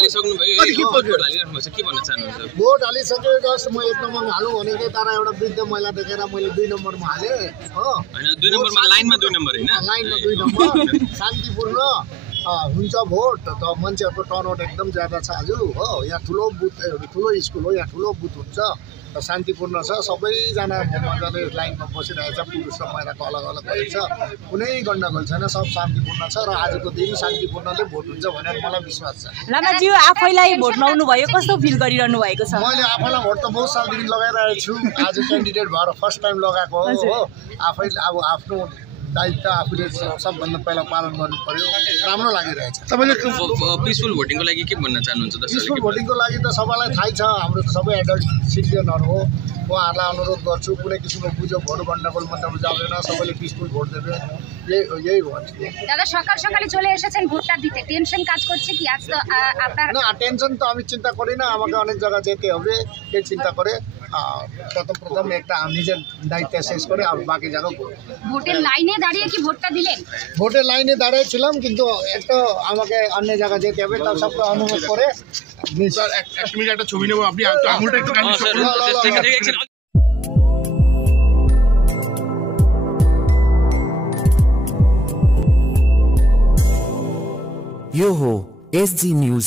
आशा गर्छु vote हालिसक्यो just म 1 नम्बरमा हालौँ भनेको तर एउटा वृद्ध महिला देखेर मैले 2 नम्बरमा हालेँ हो हैन 2 नम्बरमा लाइनमा 2 नम्बर हैन लाइनमा 2 नम्बर शान्तिपूर्ण हुन्छ भोट त मान्छेहरुको टर्नआउट एकदम ज्यादा छ आज हो यहाँ ठुलो बुथ ठुलो स्कुल हो यहाँ ठुलो बुथ हुन्छ र शान्तिपूर्ण छ सबैजना मजाले लाइनमा बसिरहेछ पुरुष र महिलाको अलग अलग गरेछ कुनै गण्डगोल छैन सब शान्तिपूर्ण छ र आजको दिन शान्तिपूर्णले भोट हुन्छ भनेर मलाई विश्वास छ लामाजी आफैलाई भोट लाउनु भयो कस्तो फिल गरिरहनु भएको छ मैले आफैलाई भोट त बहुत सालदेखि लगाइरहेको छु आज क्यान्डिडेट भएर फर्स्ट टाइम लगाएको हो आफैले अब आफ्नो दायित्व आफूले सबभन्दा पहिला पालन गर्नु पर्यो राम्रो लागिरहेछ तपाईले पिसफुल भोटिङको लागि के भन्न चाहनुहुन्छ दर्शकले पिसफुल भोटिङको लागि त सबैलाई थाहै छ हाम्रो त सबै एडल्ट सिटिजनहरु हो उहाँहरूलाई अनुरोध गर्छु कुनै किसिमको गुजबहरु गण्डगोल मण्डल जाँदैन सबैले पिसफुल भोट देবে यही भन्छु দাদা সকাল সকালে চলে এসেছেন ভোটটা দিতে টেনশন কাজ করছে কি আজ তো আপনার না টেনশন তো আমি চিন্তা করি না আমাকে অনেক জায়গা যেতে হবে এই চিন্তা করে প্রথম একটা নিজের দায়িত্ব শেষ করে আর বাকি জায়গা ভোটের লাইনে দাঁড়িয়ে কি ভোটটা দিলেন ভোটের লাইনে দাঁড়িয়েছিলাম কিন্তু একটা আমাকে অন্য জায়গা যেতে হবে তার সবকে অনুরোধ করে স্যার এক মিনিট একটা ছবি নেব আপনি আঙুলটা একটু কাইন্ডলি শো করুন यो हो SG न्यूज